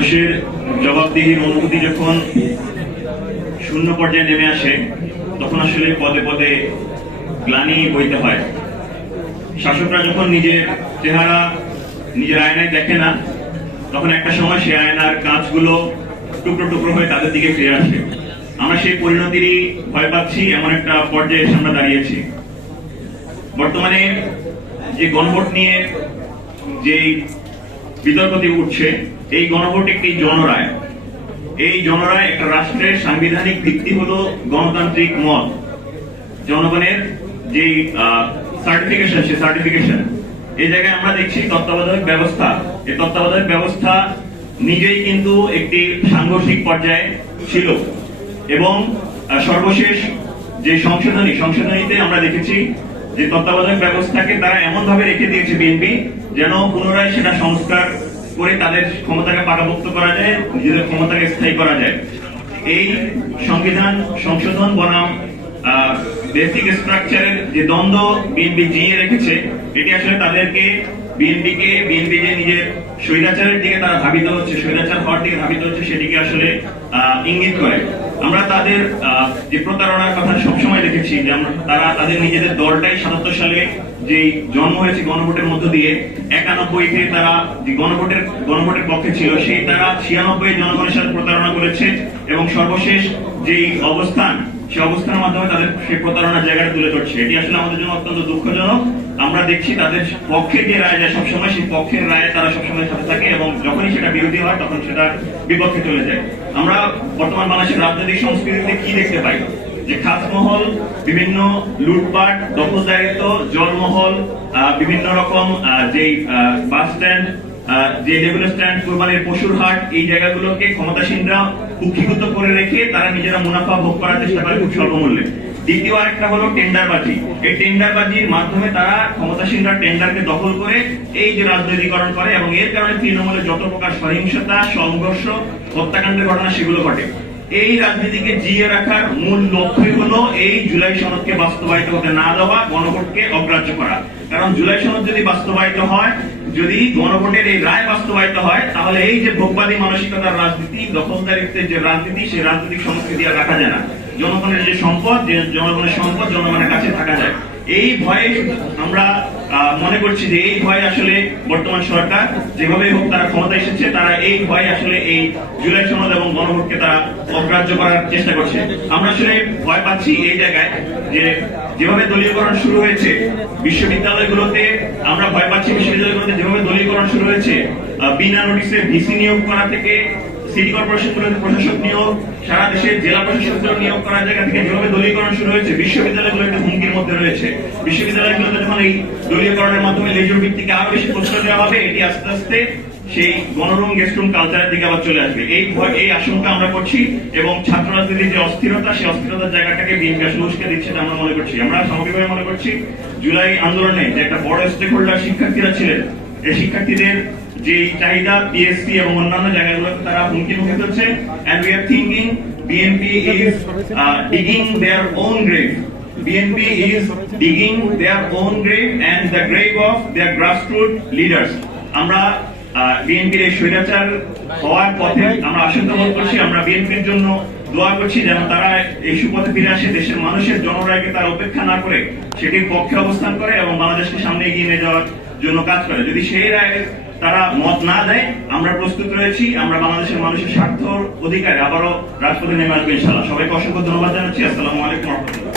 মানুষের জবাবদিহির অনুভূতি যখন শূন্য পর্যায়ে নেমে আসে তখন আসলে পদে পদে গ্লানি বইতে হয়। শাসকরা যখন নিজের চেহারা নিজের আয়নায় দেখে না তখন একটা সময় সে আয়নার কাঁচগুলো টুকরো টুকরো হয়ে তাদের দিকে ফিরে আসে। আমরা সেই পরিণতিরই ভয় পাচ্ছি, এমন একটা পর্যায়ে এসে আমরা দাঁড়িয়েছি। বর্তমানে যে গণভোট নিয়ে যে বিতর্কটি উঠছে, এই গণভোট একটি জনরায়। এই জনরায় একটা রাষ্ট্রের সাংবিধানিক ভিত্তি হলো গণতান্ত্রিক মত, জনগণের যে সার্টিফিকেশন, সে সার্টিফিকেশন। এই জায়গায় আমরা দেখছি তত্ত্বাবধায়ক ব্যবস্থা, এই তত্ত্বাবধায়ক ব্যবস্থা নিজেই কিন্তু একটি সাংঘর্ষিক পর্যায়ে ছিল এবং সর্বশেষ যে সংশোধনীতে আমরা দেখেছি যে তত্ত্বাবধায়ক ব্যবস্থাকে তারা এমন ভাবে রেখে দিয়েছে বিএনপি যেন পুনরায় সেটা সংস্কার করে তাদের ক্ষমতাকে পাকাপোক্ত করা যায়, নিজেদের ক্ষমতাকে স্থায়ী করা যায়। এই সংবিধান সংশোধন বনাম বেসিক স্ট্রাকচারের যে দ্বন্দ্ব বিএনপি জিয়ে রেখেছে, এটি আসলে তাদেরকে বিএনপি যে নিজের স্বৈরাচারের দিকে তারা ধাবিত হচ্ছে, স্বৈরাচার হওয়ার দিকে ধাবিত হচ্ছে, সেটিকে আসলে ইঙ্গিত করে। আমরা তাদের যে প্রতারণার কথা সবসময় দেখেছি যে তারা তাদের নিজেদের দলটাই ৭৭ সালে যে জন্ম হয়েছে গণভোটের মধ্য দিয়ে, ৯১-তে তারা যে গণভোটের পক্ষে ছিল, সেই তারা ৯৬ জনগণের সাথে প্রতারণা করেছে এবং সর্বশেষ যেই অবস্থান, সেই অবস্থানের মাধ্যমে তাদের সেই প্রতারণার জায়গাটা তুলে ধরছে। এটি আসলে আমাদের জন্য অত্যন্ত দুঃখজনক। আমরা দেখছি তাদের পক্ষে যে রায় যায় সবসময় সেই পক্ষের রায়ে তারা সবসময় সাথে থাকে এবং যখনই সেটা বিরোধী হয় তখন সেটা বিপক্ষে চলে যায়। আমরা বর্তমান বাংলাদেশের রাজনৈতিক সংস্কৃতিতে কি দেখতে পাই যে খাসমহল, বিভিন্ন লুটপাট, দখলদারিত্ব, জলমহল, বিভিন্ন রকম যে বাস স্ট্যান্ড, যে লেভেল স্ট্যান্ড, কোরবানির পশুর হাট, এই জায়গাগুলোকে ক্ষমতাসীনরা কুক্ষিগত করে রেখে তারা নিজেরা মুনাফা ভোগ করার চেষ্টা করে খুব স্বল্প মূল্যে। দ্বিতীয় আরেকটা হলো টেন্ডারবাজি। এই টেন্ডারবাজির মাধ্যমে তারা ক্ষমতাসীনরা টেন্ডারকে দখল করে এই যে রাজনৈতিকরণ করে এবং এর কারণে তৃণমূলে যত প্রকার সহিংসতা, সংঘর্ষ, হত্যাকাণ্ডের ঘটনা সেগুলো ঘটে। এই রাজনীতিকে জিয়ে রাখার মূল লক্ষ্যই হলো এই জুলাই সনদকে বাস্তবায়িত হতে না দেওয়া, গণভোটকে অগ্রাহ্য করা। কারণ জুলাই সনদ যদি বাস্তবায়িত হয়, যদি গণভোটের এই রায় বাস্তবায়িত হয়, তাহলে এই যে ভোগবাদী মানসিকতার রাজনীতি, দখলদারিত্বের যে রাজনীতি, সেই রাজনৈতিক সংস্কৃতি আর রাখা যায় না। জনগণের যে সম্পদ, যে জনগণের সম্পদ জনগণের কাছে থাকা যায়। এই ভয়ে আমরা মনে করছি যে এই ভয়ে আসলে বর্তমান সরকার যেভাবে হোক তারা ক্ষমতা এসেছে, তারা এই ভয়ে আসলে এই জুলাই সনদ এবং গণভোটকে তারা অগ্রাহ্য করার চেষ্টা করছে। আমরা আসলে ভয় পাচ্ছি এই জায়গায় যে যেভাবে দলীয়করণ শুরু হয়েছে বিশ্ববিদ্যালয়গুলোতে, আমরা ভয় পাচ্ছি বিশ্ববিদ্যালয়গুলোতে যেভাবে দলীয়করণ শুরু হয়েছে, বিনা নোটিশে ভিসি নিয়োগ করা থেকে সিটি কর্পোরেশনগুলোতে প্রশাসক নিয়োগ, সারা দেশের জেলা প্রশাসকদের নিয়োগ করার জায়গা থেকে যেভাবে দলীয়করণ শুরু হয়েছে, বিশ্ববিদ্যালয়গুলো একটা হুমকির মধ্যে রয়েছে। বিশ্ববিদ্যালয়গুলোতে যখন এই দলীয়করণের মাধ্যমে লেজুর ভিত্তিকে আরো বেশি প্রশ্রয় দেওয়া হবে, এটি আস্তে আস্তে সেই গণরুম গেস্টরুম কালচারের দিকে আবার চলে আসবে। এই আশঙ্কা আমরা করছি এবং ছাত্র রাজনীতির যে অস্থিরতা, সেই অস্থিরতার জায়গাটাকে বিএনপি আসলে উস্কে দিচ্ছে আমরা মনে করছি। আমরা সামগ্রিকভাবে মনে করছি জুলাই আন্দোলনে যে একটা বড় স্টেক হোল্ডার শিক্ষার্থীরা ছিলেন, এই শিক্ষার্থীদের যে চাহিদা পিএসসি এবং অন্যান্য জায়গাগুলোতে তারা হুমকি মুখে পড়ছে। and we are thinking BNP is digging their own grave. BNP is digging their own grave and the grave of their grassroots leaders. আমরা বিএনপির এই স্বৈরাচার হওয়ার পথে আমরা আশঙ্কা বোধ করছি। আমরা বিএনপির জন্য দোয়া করছি যেন তারা এই সুপথে ফিরে আসে, দেশের মানুষের জনরায়কে তারা উপেক্ষা না করে সেটির পক্ষে অবস্থান করে এবং বাংলাদেশকে সামনে এগিয়ে নিয়ে যাওয়ার জন্য কাজ করে। যদি সেই রায় তারা মত না দেয়, আমরা প্রস্তুত রয়েছি, আমরা বাংলাদেশের মানুষের স্বার্থ অধিকারে আবারও রাজপথে নেমে আসবো ইনশাআল্লাহ। সবাইকে অসংখ্য ধন্যবাদ জানাচ্ছি। আসসালামু আলাইকুম ওয়া রাহমাতুল্লাহ।